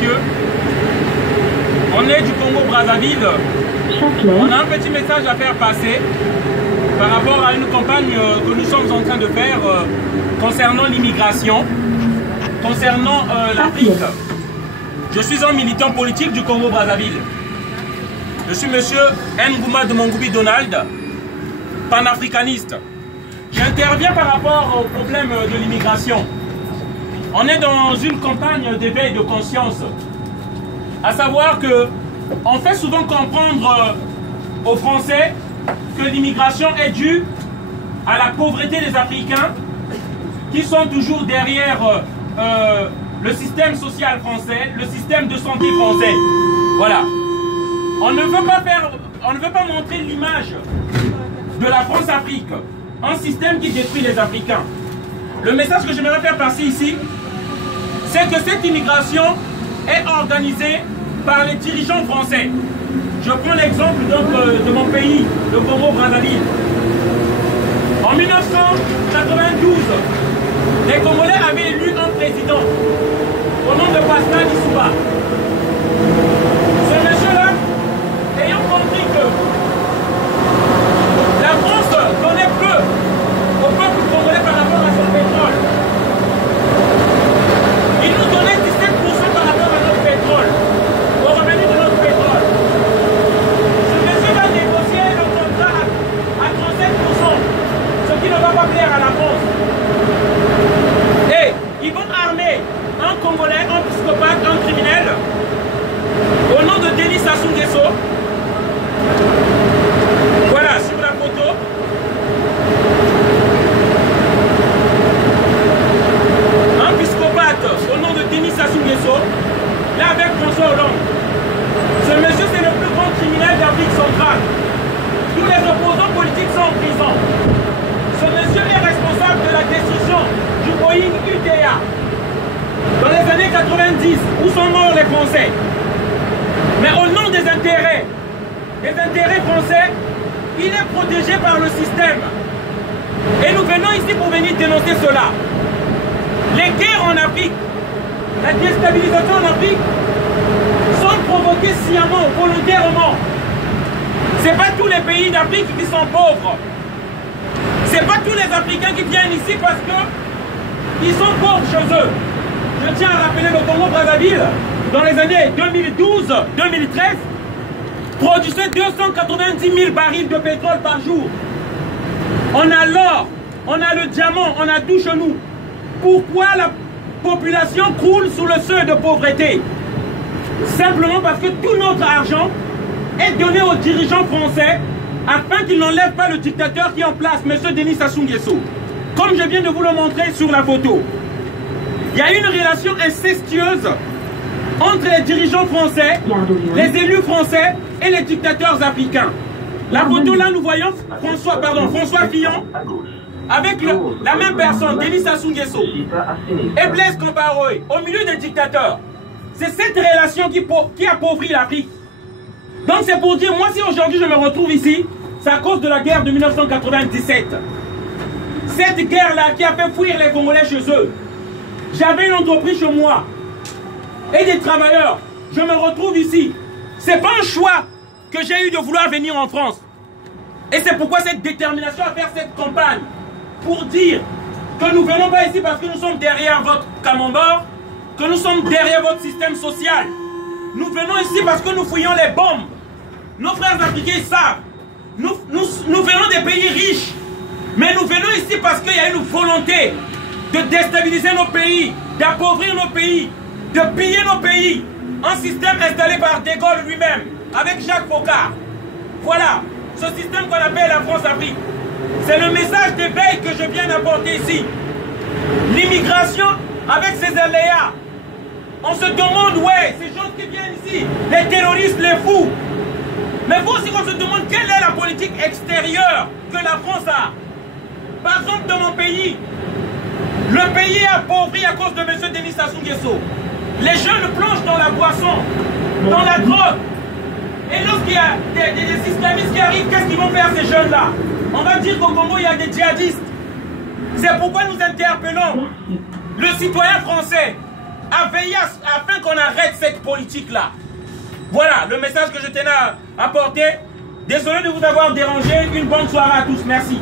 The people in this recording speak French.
messieurs, on est du Congo-Brazzaville. On a un petit message à faire passer par rapport à une campagne que nous sommes en train de faire concernant l'immigration, concernant l'Afrique. Je suis un militant politique du Congo-Brazzaville. Je suis monsieur Ngouma de Mongoubi Donald, panafricaniste. J'interviens par rapport au problème de l'immigration. On est dans une campagne d'éveil de conscience. À savoir que on fait souvent comprendre aux Français que l'immigration est due à la pauvreté des Africains qui sont toujours derrière le système social français, le système de santé français. Voilà. On ne veut pas montrer l'image de la France-Afrique, un système qui détruit les Africains. Le message que j'aimerais faire passer ici, c'est que cette immigration est organisée par les dirigeants français. Je prends l'exemple de mon pays, le Congo-Brazzaville. En 1992, les Congolais avaient élu un président au nom de Pascal Lissouba. Ce monsieur-là, ayant compris que la France donnait peu au peuple congolais par rapport à son pétrole, il nous donnait 17% par rapport à notre pétrole, au revenu de notre pétrole. Ce monsieur va négocier le contrat à 37%, ce qui ne va pas plaire à la France. Et ils vont armer un Congolais, un psychopathe, un criminel, au nom de Denis Sassou Nguesso. Voilà, sur la photo. Un psychopathe au nom de Denis Sassou Nguesso, là avec François Hollande. Ce monsieur, c'est le plus grand criminel d'Afrique centrale. Tous les opposants politiques sont en prison. Ce monsieur est responsable de la destruction du Boeing UTA dans les années 90, où sont morts les Français. Mais au nom des intérêts français, il est protégé par le système. Et nous venons ici pour venir dénoncer cela. Les guerres en Afrique, la déstabilisation en Afrique, sont provoquées sciemment, volontairement. Ce n'est pas tous les pays d'Afrique qui sont pauvres. Ce n'est pas tous les Africains qui viennent ici parce qu'ils sont pauvres chez eux. Je tiens à rappeler le Congo-Brazzaville, dans les années 2012-2013, produisait 290 000 barils de pétrole par jour. On a l'or, on a le diamant, on a tout chez nous. Pourquoi la population croule sous le seuil de pauvreté? Simplement parce que tout notre argent est donné aux dirigeants français afin qu'ils n'enlèvent pas le dictateur qui est en place, M. Denis Sassou Nguesso. Comme je viens de vous le montrer sur la photo. Il y a une relation incestueuse entre les dirigeants français, les élus français et les dictateurs africains. La photo là, nous voyons François Fillon avec la même personne, Denis Sassou Nguesso et Blaise Compaoré, au milieu des dictateurs. C'est cette relation qui appauvrit l'Afrique. Donc c'est pour dire, moi si aujourd'hui je me retrouve ici, c'est à cause de la guerre de 1997. Cette guerre-là qui a fait fuir les Congolais chez eux. J'avais une entreprise chez moi et des travailleurs. Je me retrouve ici. C'est pas un choix que j'ai eu de vouloir venir en France. Et c'est pourquoi cette détermination à faire cette campagne. Pour dire que nous ne venons pas ici parce que nous sommes derrière votre camembert, que nous sommes derrière votre système social. Nous venons ici parce que nous fouillons les bombes. Nos frères africains savent. Nous venons des pays riches. Mais nous venons ici parce qu'il y a une volonté de déstabiliser nos pays, d'appauvrir nos pays, de piller nos pays. Un système installé par De Gaulle lui-même, avec Jacques Faucard. Voilà, ce système qu'on appelle la France-Afrique. C'est le message d'éveil que je viens d'apporter ici. L'immigration avec ses aléas. On se demande, ouais, ces gens qui viennent ici, les terroristes, les fous. Mais il faut aussi qu'on se demande quelle est la politique extérieure que la France a. Par exemple, dans mon pays, le pays est appauvri à cause de M. Denis Sassou Nguesso. Les jeunes plongent dans la boisson, dans la drogue. Et lorsqu'il y a des islamistes qui arrivent, qu'est-ce qu'ils vont faire ces jeunes-là? On va dire qu'au Congo, il y a des djihadistes. C'est pourquoi nous interpellons le citoyen français à veiller afin qu'on arrête cette politique-là. Voilà le message que je tenais à apporter. Désolé de vous avoir dérangé. Une bonne soirée à tous. Merci.